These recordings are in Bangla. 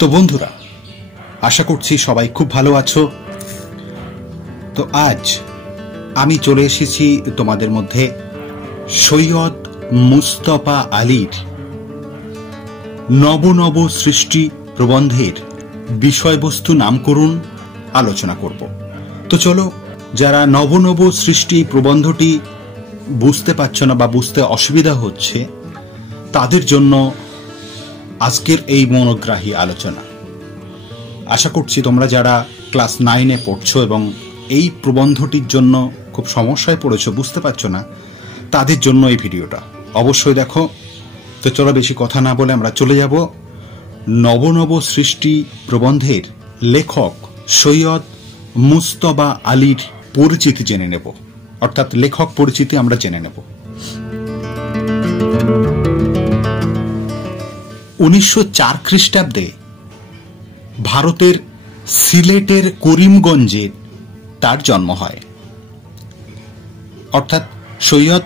তো বন্ধুরা, আশা করছি সবাই খুব ভালো আছো। তো আজ আমি চলে এসেছি তোমাদের মধ্যে সৈয়দ মুস্তফা আলীর নব নব সৃষ্টি প্রবন্ধের বিষয়বস্তু নামকরণ আলোচনা করব। তো চলো, যারা নব নব সৃষ্টি প্রবন্ধটি বুঝতে পারছ না বা বুঝতে অসুবিধা হচ্ছে, তাদের জন্য আজকের এই মনোগ্রাহী আলোচনা। আশা করছি তোমরা যারা ক্লাস 9-এ পড়ছো এবং এই প্রবন্ধটির জন্য খুব সমস্যায় পড়েছো, বুঝতে পারছো না, তাদের জন্য এই ভিডিওটা অবশ্যই দেখো। তো চলো, বেশি কথা না বলে আমরা চলে যাব নব নব সৃষ্টি প্রবন্ধের লেখক সৈয়দ মুস্তফা আলীর পরিচিতি জেনে নেব, অর্থাৎ লেখক পরিচিতি আমরা জেনে নেব। 1904 খ্রিস্টাব্দে ভারতের সিলেটের করিমগঞ্জে তার জন্ম হয়, অর্থাৎ সৈয়দ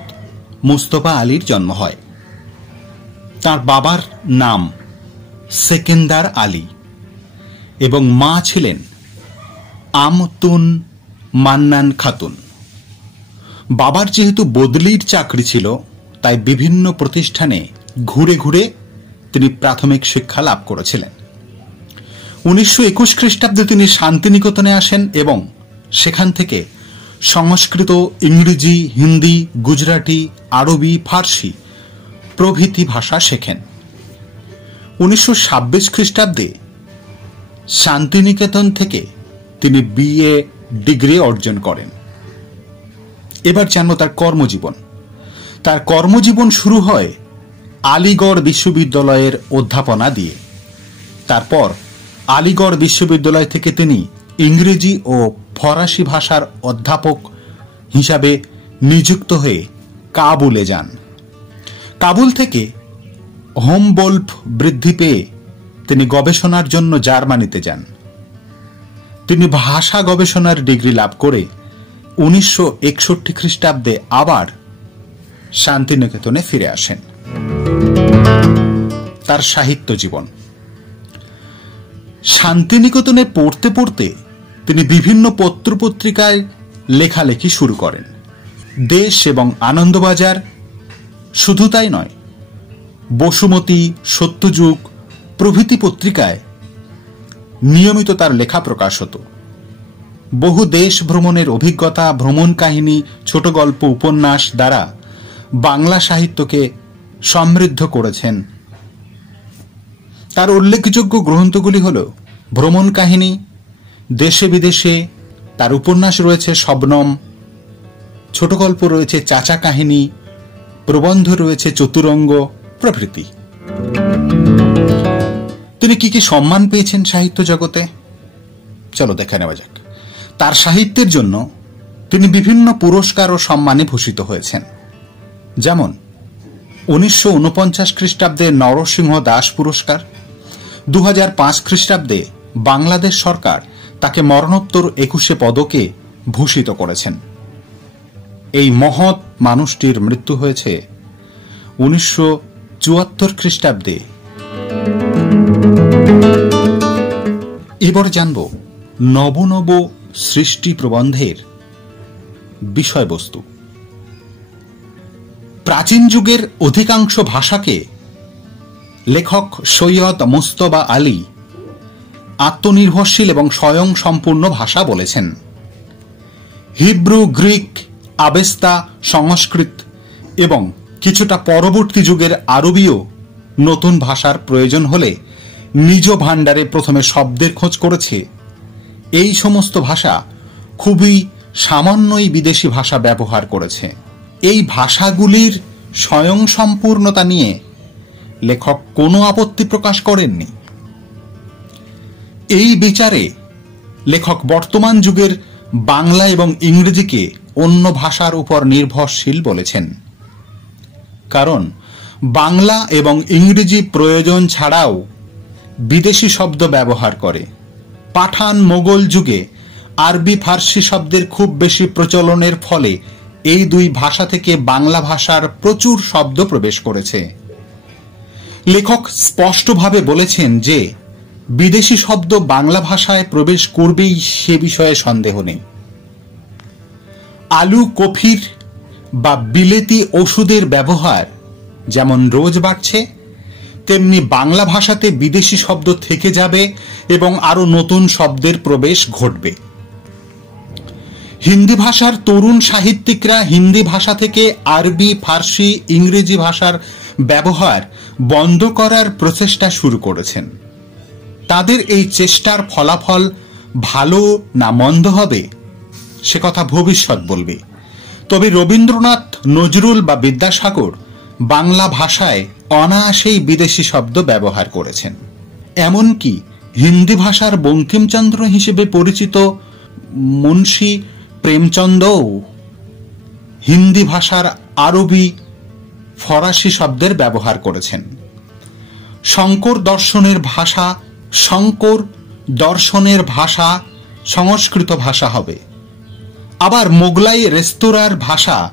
মুস্তফা আলীর জন্ম হয়। তার বাবার নাম সেকেন্দার আলী এবং মা ছিলেন আমতুন মান্নান খাতুন। বাবার যেহেতু বদলির চাকরি ছিল, তাই বিভিন্ন প্রতিষ্ঠানে ঘুরে ঘুরে তিনি প্রাথমিক শিক্ষা লাভ করেছিলেন। 1921 খ্রিস্টাব্দে তিনি শান্তিনিকেতনে আসেন এবং সেখান থেকে সংস্কৃত, ইংরেজি, হিন্দি, গুজরাটি, আরবি, ফার্সি প্রভৃতি ভাষা শেখেন। 1926 খ্রিস্টাব্দে শান্তিনিকেতন থেকে তিনি BA ডিগ্রি অর্জন করেন। এবার জানব তার কর্মজীবন। তার কর্মজীবন শুরু হয় আলিগড় বিশ্ববিদ্যালয়ের অধ্যাপনা দিয়ে। তারপর আলিগড় বিশ্ববিদ্যালয় থেকে তিনি ইংরেজি ও ফরাসি ভাষার অধ্যাপক হিসাবে নিযুক্ত হয়ে কাবুলে যান। কাবুল থেকে হোমবোল্ফ বৃদ্ধি পেয়ে তিনি গবেষণার জন্য জার্মানিতে যান। তিনি ভাষা গবেষণার ডিগ্রি লাভ করে 1961 খ্রিস্টাব্দে আবার শান্তিনিকেতনে ফিরে আসেন। তার সাহিত্য জীবন। শান্তিনিকেতনে পড়তে পড়তে তিনি বিভিন্ন পত্রপত্রিকায় লেখালেখি শুরু করেন। দেশ এবং আনন্দবাজার, শুধু তাই নয়, বসুমতী, সত্যযুগ প্রভৃতি পত্রিকায় নিয়মিত তার লেখা প্রকাশ হতো। বহু দেশ ভ্রমণের অভিজ্ঞতা, ভ্রমণ কাহিনী, ছোট গল্প, উপন্যাস দ্বারা বাংলা সাহিত্যকে সমৃদ্ধ করেছেন। তার উল্লেখযোগ্য গ্রন্থগুলি হল ভ্রমণ কাহিনী, দেশে বিদেশে, তার উপন্যাস রয়েছে শবনম, ছোট গল্প রয়েছে চাচা কাহিনী, প্রবন্ধ রয়েছে চতুরঙ্গ প্রভৃতি। তিনি কি কি সম্মান পেয়েছেন সাহিত্য জগতে, চলো দেখে নেওয়া যাক। তার সাহিত্যের জন্য তিনি বিভিন্ন পুরস্কার ও সম্মানে ভূষিত হয়েছেন। যেমন 1949 খ্রিস্টাব্দে নরসিংহ দাস পুরস্কার, 2005 খ্রিস্টাব্দে বাংলাদেশ সরকার তাকে মরণোত্তর 21 পদকে ভূষিত করেছেন। এই মহৎ মানুষটির মৃত্যু হয়েছে 1974 খ্রিস্টাব্দে। এবার জানব নব নব সৃষ্টি প্রবন্ধের বিষয়বস্তু। প্রাচীন যুগের অধিকাংশ ভাষাকে লেখক সৈয়দ মুস্তফা আলী আত্মনির্ভরশীল এবং স্বয়ং সম্পূর্ণ ভাষা বলেছেন। হিব্রু, গ্রিক, আবেস্তা, সংস্কৃত এবং কিছুটা পরবর্তী যুগের আরবীয় নতুন ভাষার প্রয়োজন হলে নিজ ভাণ্ডারে প্রথমে শব্দের খোঁজ করেছে। এই সমস্ত ভাষা খুবই সামান্যই বিদেশি ভাষা ব্যবহার করেছে। এই ভাষাগুলির স্বয়ং সম্পূর্ণতা নিয়ে লেখক কোনো আপত্তি প্রকাশ করেননি। এই বিচারে লেখক বর্তমান যুগের বাংলা এবং ইংরেজিকে অন্য ভাষার উপর নির্ভরশীল বলেছেন, কারণ বাংলা এবং ইংরেজি প্রয়োজন ছাড়াও বিদেশি শব্দ ব্যবহার করে। পাঠান মোগল যুগে আরবি ফার্সি শব্দের খুব বেশি প্রচলনের ফলে এই দুই ভাষা থেকে বাংলা ভাষার প্রচুর শব্দ প্রবেশ করেছে। লেখক স্পষ্টভাবে বলেছেন যে বিদেশি শব্দ বাংলা ভাষায় প্রবেশ করবেই সে বিষয়ে সন্দেহ নেই। আলু, কফির বা বিলেতি ওষুধের ব্যবহার যেমন রোজ বাড়ছে, তেমনি বাংলা ভাষাতে বিদেশি শব্দ থেকে যাবে এবং আরো নতুন শব্দের প্রবেশ ঘটবে। হিন্দি ভাষার তরুণ সাহিত্যিকরা হিন্দি ভাষা থেকে আরবি, ফার্সি, ইংরেজি ভাষার ব্যবহার বন্ধ করার প্রচেষ্টা শুরু করেছেন। তাদের এই চেষ্টার ফলাফল ভালো না মন্দ হবে সে কথা ভবিষ্যৎ বলবে। তবে রবীন্দ্রনাথ, নজরুল বা বিদ্যাসাগর বাংলা ভাষায় অনায়াসেই বিদেশি শব্দ ব্যবহার করেছেন। এমনকি হিন্দি ভাষার বঙ্কিমচন্দ্র হিসেবে পরিচিত মুন্সী প্রেমচন্দও হিন্দি ভাষার আরবি, ফরাসি শব্দের ব্যবহার করেছেন। শঙ্কর দর্শনের ভাষা সংস্কৃত ভাষা হবে। আবার মোগলাই রেস্তোরাঁর ভাষা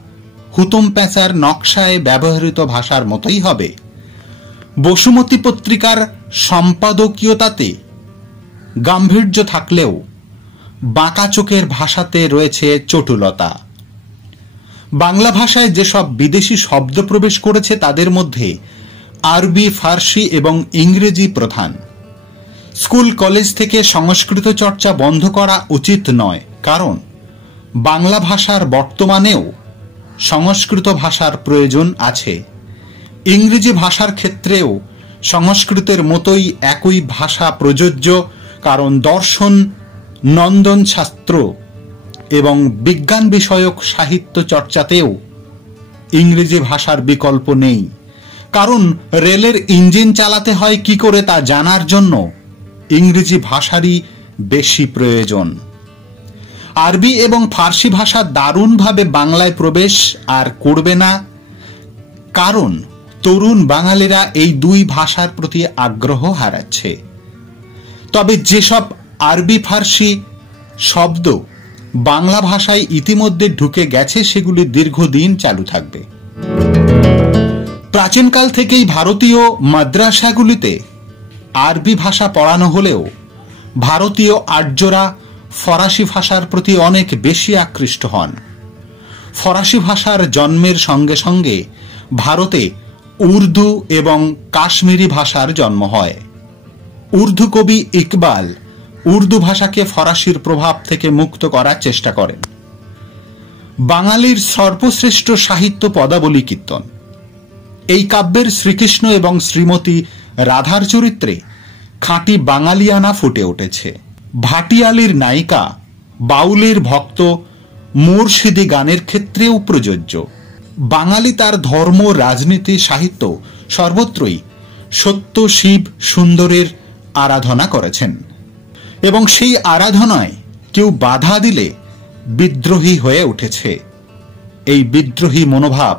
হুতুম প্যাঁচার নকশায় ব্যবহৃত ভাষার মতোই হবে। বসুমতী পত্রিকার সম্পাদকীয়তাতে গাম্ভীর্য থাকলেও বাঁকা চোখের ভাষাতে রয়েছে চটুলতা। বাংলা ভাষায় যেসব বিদেশি শব্দ প্রবেশ করেছে তাদের মধ্যে আরবি, ফার্সি এবং ইংরেজি প্রধান। স্কুল কলেজ থেকে সংস্কৃত চর্চা বন্ধ করা উচিত নয়, কারণ বাংলা ভাষার বর্তমানেও সংস্কৃত ভাষার প্রয়োজন আছে। ইংরেজি ভাষার ক্ষেত্রেও সংস্কৃতের মতোই একই ভাষা প্রযোজ্য, কারণ দর্শন, নন্দন শাস্ত্র এবং বিজ্ঞান বিষয়ক সাহিত্য চর্চাতেও ইংরেজি ভাষার বিকল্প নেই। কারণ রেলের ইঞ্জিন চালাতে হয় কি করে তা জানার জন্য ইংরেজি ভাষারই বেশি প্রয়োজন। আরবি এবং ফার্সি ভাষা দারুণভাবে বাংলায় প্রবেশ আর করবে না, কারণ তরুণ বাঙালিরা এই দুই ভাষার প্রতি আগ্রহ হারাচ্ছে। তবে যেসব আরবি, ফার্সি শব্দ বাংলা ভাষায় ইতিমধ্যে ঢুকে গেছে সেগুলি দীর্ঘদিন চালু থাকবে। প্রাচীনকাল থেকেই ভারতীয় মাদ্রাসাগুলিতে আরবি ভাষা পড়ানো হলেও ভারতীয় আর্যরা ফরাসি ভাষার প্রতি অনেক বেশি আকৃষ্ট হন। ফরাসি ভাষার জন্মের সঙ্গে সঙ্গে ভারতে উর্দু এবং কাশ্মীরি ভাষার জন্ম হয়। উর্দু কবি ইকবাল উর্দু ভাষাকে ফরাসির প্রভাব থেকে মুক্ত করার চেষ্টা করেন। বাঙালির সর্বশ্রেষ্ঠ সাহিত্য পদাবলী কীর্তন। এই কাব্যের শ্রীকৃষ্ণ এবং শ্রীমতী রাধার চরিত্রে খাঁটি বাঙালিয়ানা ফুটে উঠেছে। ভাটিয়ালির নায়িকা বাউলের ভক্ত মুর্শিদি গানের ক্ষেত্রেও প্রযোজ্য। বাঙালি তার ধর্ম, রাজনীতি, সাহিত্য সর্বত্রই সত্য, শিব, সুন্দরের আরাধনা করেছেন এবং সেই আরাধনায় কেউ বাধা দিলে বিদ্রোহী হয়ে উঠেছে। এই বিদ্রোহী মনোভাব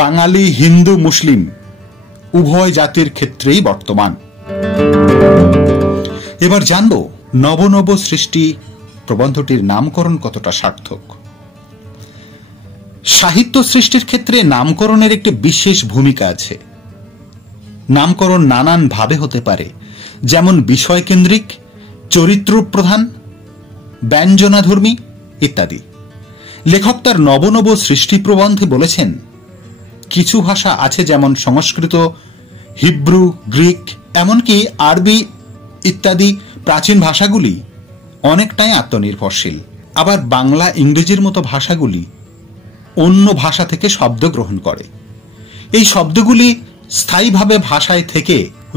বাঙালি, হিন্দু, মুসলিম উভয় জাতির ক্ষেত্রেই বর্তমান। এবার জানব নব নব সৃষ্টি প্রবন্ধটির নামকরণ কতটা সার্থক। সাহিত্য সৃষ্টির ক্ষেত্রে নামকরণের একটি বিশেষ ভূমিকা আছে। নামকরণ নানান ভাবে হতে পারে, যেমন বিষয়কেন্দ্রিক, চরিত্র প্রধান, ব্যঞ্জনাধর্মী ইত্যাদি। লেখক তার নব নব সৃষ্টি প্রবন্ধে বলেছেন, কিছু ভাষা আছে যেমন সংস্কৃত, হিব্রু, গ্রিক, এমনকি আরবি ইত্যাদি প্রাচীন ভাষাগুলি অনেকটাই আত্মনির্ভরশীল। আবার বাংলা, ইংরেজির মতো ভাষাগুলি অন্য ভাষা থেকে শব্দ গ্রহণ করে। এই শব্দগুলি স্থায়ীভাবে ভাষায় থেকে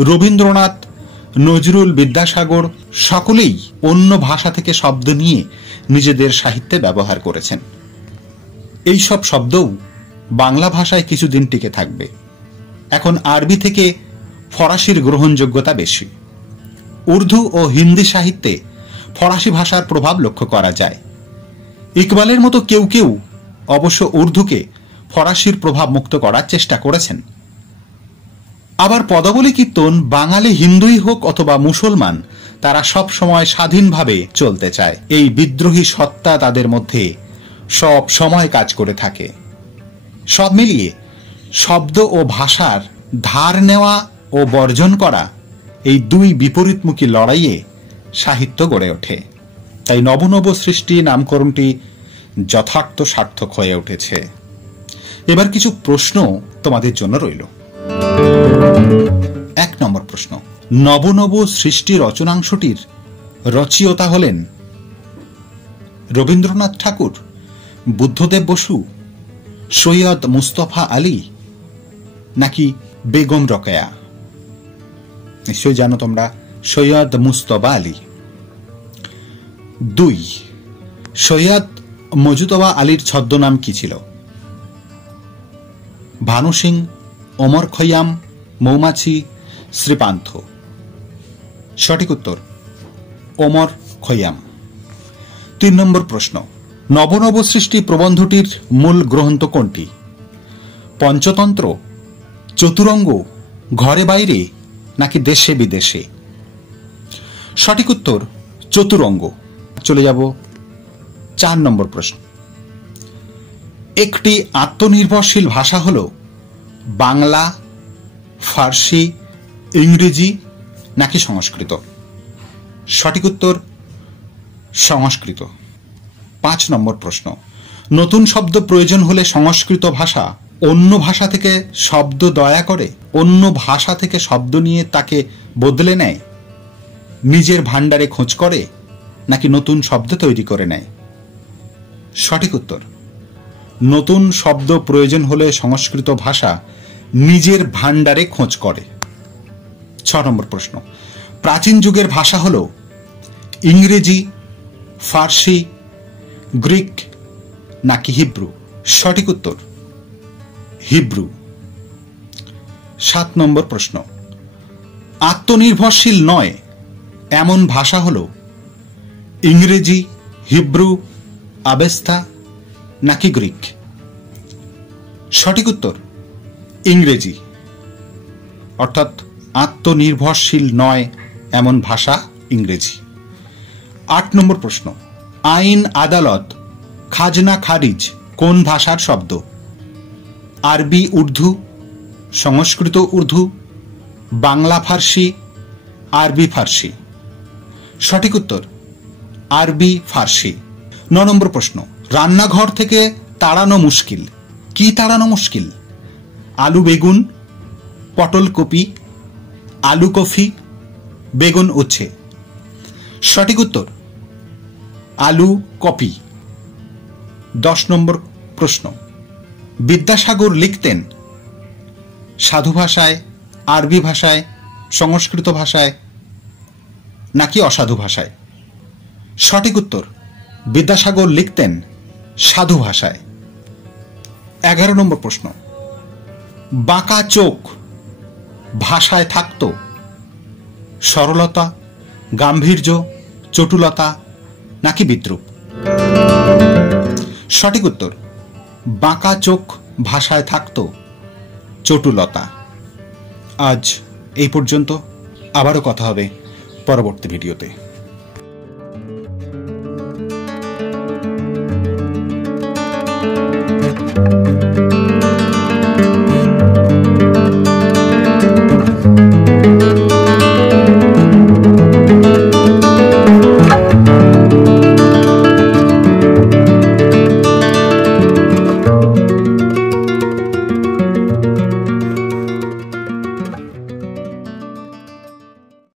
রবীন্দ্রনাথ, নজরুল, বিদ্যাসাগর সকলেই অন্য ভাষা থেকে শব্দ নিয়ে নিজেদের সাহিত্যে ব্যবহার করেছেন। এই সব শব্দও বাংলা ভাষায় কিছুদিন টিকে থাকবে। এখন আরবি থেকে ফরাসির গ্রহণযোগ্যতা বেশি। উর্দু ও হিন্দি সাহিত্যে ফরাসি ভাষার প্রভাব লক্ষ্য করা যায়। ইকবালের মতো কেউ কেউ অবশ্য উর্দুকে ফরাসির প্রভাব মুক্ত করার চেষ্টা করেছেন। আবার পদাবলী কীর্তন বাঙালি, হিন্দুই হোক অথবা মুসলমান, তারা সব সময় স্বাধীনভাবে চলতে চায়। এই বিদ্রোহী সত্তা তাদের মধ্যে সব সময় কাজ করে থাকে। সব মিলিয়ে শব্দ ও ভাষার ধার নেওয়া ও বর্জন করা এই দুই বিপরীতমুখী লড়াইয়ে সাহিত্য গড়ে ওঠে। তাই নব নব সৃষ্টি নামকরণটি যথার্থ সার্থক হয়ে উঠেছে। এবার কিছু প্রশ্ন তোমাদের জন্য রইল। 1 নম্বর প্রশ্ন, নব নব সৃষ্টি রচনাংশটির রচয়িতা হলেন রবীন্দ্রনাথ ঠাকুর, বুদ্ধদেব বসু, সৈয়দ মুস্তফা আলী নাকি বেগম রোকেয়া? নিশ্চয়ই জানো তোমরা, সৈয়দ মুস্তফা আলী। 2, সৈয়দ মজুতবা আলীর ছদ্মনাম কি ছিল? ভানু সিং, ওমর খৈয়াম, মৌমাছি, শ্রীপান্থ? সঠিক উত্তর ওমর খৈয়াম। 3 নম্বর প্রশ্ন, নব নব সৃষ্টি প্রবন্ধটির মূল গ্রন্থ কোনটি? পঞ্চতন্ত্র, চতুরঙ্গ, ঘরে বাইরে নাকি দেশে বিদেশে? সঠিক উত্তর চতুরঙ্গ। চলে যাব 4 নম্বর প্রশ্ন, একটি আত্মনির্ভরশীল ভাষা হল বাংলা, ফার্সি, ইংরেজি নাকি সংস্কৃত? সঠিক উত্তর সংস্কৃত। 5 নম্বর প্রশ্ন, নতুন শব্দ প্রয়োজন হলে সংস্কৃত ভাষা অন্য ভাষা থেকে শব্দ দয়া করে অন্য ভাষা থেকে শব্দ নিয়ে তাকে বদলে নেয়, নিজের ভাণ্ডারে খোঁজ করে নাকি নতুন শব্দ তৈরি করে নেয়? সঠিক উত্তর নতুন শব্দ প্রয়োজন হলে সংস্কৃত ভাষা নিজের ভাণ্ডারে খোঁজ করে। 6 নম্বর প্রশ্ন, প্রাচীন যুগের ভাষা হল ইংরেজি, ফার্সি, গ্রিক নাকি হিব্রু? সঠিক উত্তর হিব্রু। 7 নম্বর প্রশ্ন, আত্মনির্ভরশীল নয় এমন ভাষা হল ইংরেজি, হিব্রু, আবেস্তা নাকি গ্রিক? সঠিক উত্তর ইংরেজি। অর্থাৎ আত্মনির্ভরশীল নয় এমন ভাষা ইংরেজি। 8 নম্বর প্রশ্ন, আইন, আদালত, খাজনা, খারিজ কোন ভাষার শব্দ? আরবি উর্দু, সংস্কৃত উর্দু, বাংলা ফার্সি, আরবি ফার্সি? সঠিক উত্তর আরবি ফার্সি। 9 নম্বর প্রশ্ন, রান্নাঘর থেকে তাড়ানো মুশকিল। কি তাড়ানো মুশকিল? আলু বেগুন, পটল কপি, আলু কফি, বেগুন উচ্ছে? সঠিক উত্তর আলু কপি। 10 নম্বর প্রশ্ন, বিদ্যাসাগর লিখতেন সাধু ভাষায়, আরবি ভাষায়, সংস্কৃত ভাষায় নাকি অসাধু ভাষায়? সঠিক উত্তর বিদ্যাসাগর লিখতেন সাধু ভাষায়। 11 নম্বর প্রশ্ন, বাঁকা চোখ ভাষায় থাকত সরলতা, গাম্ভীর্য, চটুলতা নাকি বিদ্রূপ? সঠিক উত্তর বাঁকা চোখ ভাষায় থাকত চটুলতা। আজ এই পর্যন্ত, আবারও কথা হবে পরবর্তী ভিডিওতে।